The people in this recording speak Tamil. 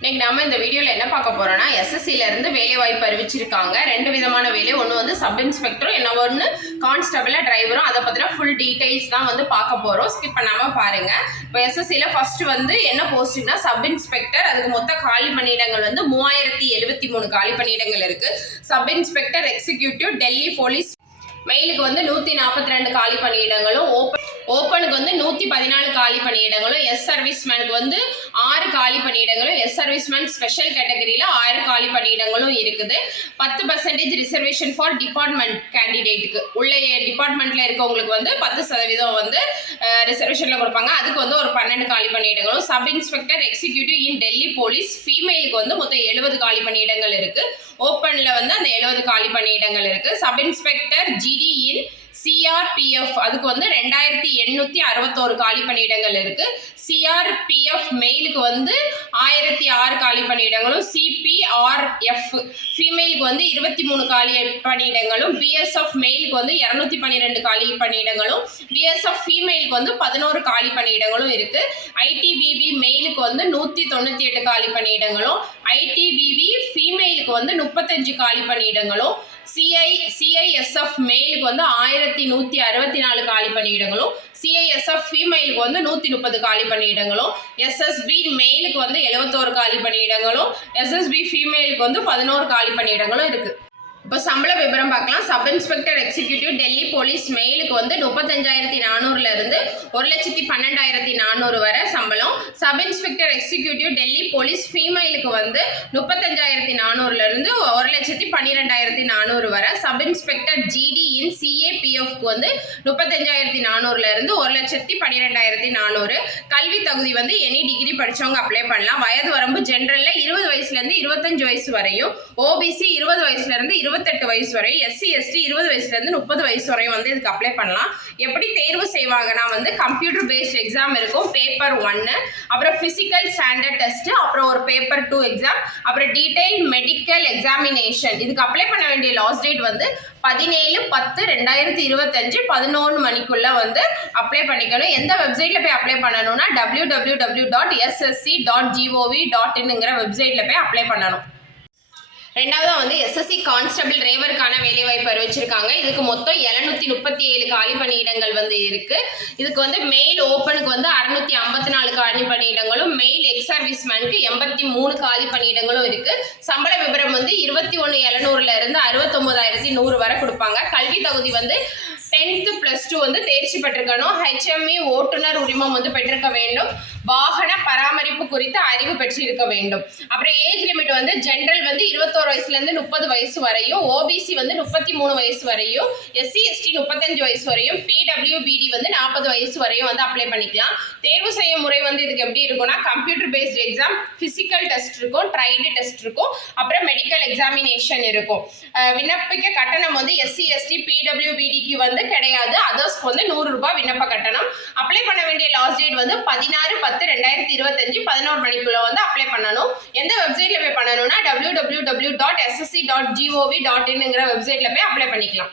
இன்னைக்கு நாம இந்த வீடியோல என்ன பார்க்க போறோம்னா எஸ்எஸ்சில இருந்து வேலை வாய்ப்பு அறிவிச்சிருக்காங்க. ரெண்டு விதமான வேலை, ஒன்று வந்து சப் இன்ஸ்பெக்டரும், இன்னொன்று ஒன்று கான்ஸ்டபிளா டிரைவரும். அதை பத்தின ஃபுல் டீடைல்ஸ் தான் வந்து பார்க்க போறோம். ஸ்கிப் பண்ணாம பாருங்க. இப்போ எஸ்எஸ்சில ஃபர்ஸ்ட் வந்து என்ன போஸ்டிங்னா சப் இன்ஸ்பெக்டர். அதுக்கு மொத்த காலி பணியிடங்கள் வந்து 3073 காலி பணியிடங்கள் இருக்கு. Sub inspector executive Delhi police மெயிலுக்கு வந்து 142 காலி பணியிடங்களும், ஓப்பனுக்கு வந்து 114 காலி பணியிடங்களும், எஸ் சர்வீஸ்மேனுக்கு வந்து 6 காலி பணியிடங்களும், எஸ் சர்வீஸ்மேன் ஸ்பெஷல் கேட்டகரியில 1000 காலி பணியிடங்களும் இருக்குது. 10% ரிசர்வேஷன் ஃபார் டிபார்ட்மெண்ட் கேண்டிடேட்டுக்கு, உள்ள டிபார்ட்மெண்ட்ல இருக்கவங்களுக்கு வந்து 10% வந்து ரிசர்வேஷன்ல கொடுப்பாங்க. அதுக்கு வந்து ஒரு 12 காலி பணியிடங்களும். Sub inspector executive in Delhi police ஃபீமேலுக்கு வந்து மொத்தம் 70 காலி பணியிடங்கள் இருக்கு. ஓப்பன்ல வந்து அந்த 70 காலி பணியிடங்கள் இருக்கு. சப் இன்ஸ்பெக்டர் ஜிடி இன் சிஆர்பிஎஃப் அதுக்கு வந்து 2861 காலி பணியிடங்கள் இருக்கு. சிஆர்பிஎஃப் மெயிலுக்கு வந்து 1006 காலி பணியிடங்களும், சிபிஆர்எஃப் ஃபீமேலுக்கு வந்து 23 காலி பணியிடங்களும், பிஎஸ்எஃப் மெயிலுக்கு வந்து 212 காலி பணியிடங்களும், பிஎஸ்எஃப் ஃபீமேலுக்கு வந்து 11 காலி பணியிடங்களும் இருக்கு. ஐடிபிபி மெயிலுக்கு வந்து 198 காலி பணியிடங்களும், ஐடிபிபி ஃபீமேலுக்கு வந்து 35 காலி பணியிடங்களும், சிஐஎஸ்எஃப் மெயிலுக்கு வந்து 1164 காலி பணியிடங்களும், சிஐஎஸ்எஃப் ஃபீமேலுக்கு வந்து 130 காலி பணியிடங்களும், எஸ்எஸ்பி மெயிலுக்கு வந்து 71 காலி பணியிடங்களும், எஸ்எஸ்பி ஃபீமேலுக்கு வந்து 11 காலி பணியிடங்களும் இருக்கு. இப்போ சம்பள விவரம் பார்க்கலாம். Sub inspector executive Delhi police மெயிலுக்கு வந்து 35,400 இருந்து 1,12,400 வரை சம்பளம். Sub inspector executive Delhi police ஃபீமேலுக்கு வந்து 35,400 இருந்து 1,12,400 வரை. சப் இன்ஸ்பெக்டர் ஜிடி இன் சிஏபிஎஃப்க்கு வந்து 35,400 இருந்து 1,12,400. கல்வி தகுதி வந்து எனி டிகிரி படிச்சவங்க அப்ளை பண்ணலாம். வயது வரம்பு ஜெனரல்ல 20 வயசுல இருந்து 25 வயசு வரையும், ஓபிசி 20 வயசுல இருந்து 28 வயசு வரை, எஸ்சி எஸ்டி 20 வயசுல இருந்து 30 வயசு வரையும் வந்து இதுக்கு அப்ளை பண்ணலாம். எப்படி தேர்வு செய்வாங்கன்னா வந்து கம்ப்யூட்டர் பேஸ்ட் எக்ஸாம் இருக்கும். பேப்பர் 1, அப்புறம் பிசிக்கல் ஸ்டாண்டர்ட் டெஸ்ட், அப்புறம் ஒரு பேப்பர் 2 எக்ஸாம், அப்புறம் டீடைல் மெடிக்கல் எக்ஸாமினேஷன். இதுக்கு அப்ளை பண்ண வேண்டிய லாஸ்ட் டேட் வந்து 17/10/2025 11 மணிக்குள்ள வந்து அப்ளை பண்ணிக்கணும். எந்த வெப்சைட்ல போய் அப்ளை பண்ணணும்னா www.ssc.gov.inங்கிற வெப்சைட்ல போய் அப்ளை பண்ணணும். ரெண்டாவது வந்து எஸ்எஸ்சி கான்ஸ்டபிள் டிரைவருக்கான வேலை வாய்ப்பு அறிவிச்சிருக்காங்க. இதுக்கு மொத்தம் 737 காலி பணியிடங்கள் வந்து இருக்கு. இதுக்கு வந்து மெயில் ஓப்பனுக்கு வந்து 654 காலி பணியிடங்களும், மெயில் எக்ஸ் சர்வீஸ்மேனுக்கு 83 காலி பணியிடங்களும் இருக்கு. சம்பள விவரம் வந்து 21,700 இருந்து 69,100 வரை கொடுப்பாங்க. கல்வி தகுதி வந்து 10th +2 வந்து தேர்ச்சி பெற்றிருக்கணும். HME ஓட்டுநர் உரிமம் வந்து பெற்றிருக்க வேண்டும். வாகன பராமரிப்பு குறித்த அறிவு பெற்றிருக்க வேண்டும். அப்புறம் ஏஜ் லிமிட் வந்து ஜெனரல் வந்து 21 வயசுல இருந்து 30 வயசு வரையும், ஓபிசி வந்து 33 வயசு வரையும், எஸ்சி எஸ்டி 35 வயசு வரையும், பிடபிள்யூபிடி வந்து 40 வயசு வரையும் வந்து அப்ளை பண்ணிக்கலாம். தேர்வு செய்யும் முறை வந்து இதுக்கு எப்படி இருக்கும்னா computer based exam, physical test இருக்கும், ட்ரைடு டெஸ்ட் இருக்கும், அப்புறம் மெடிக்கல் எக்ஸாமினேஷன் இருக்கும். விண்ணப்பிக்க கட்டணம் வந்து எஸ்சி எஸ்டி பிடபிள்யூபிடிக்கு வந்து கிடையாது. அதர்ஸ்க்கு வந்து 100 ரூபாய் விண்ணப்ப கட்டணம். அப்ளை பண்ண வேண்டிய லாஸ்ட் டேட் வந்து 16/10/2025 11 மணிக்குள்ள வந்து அப்ளை பண்ணணும். எந்த வெப்சைட்ல போய் பண்ணணும்னா www.ssc.gov.inங்கிற வெப்சைட்ல போய் அப்ளை பண்ணிக்கலாம்.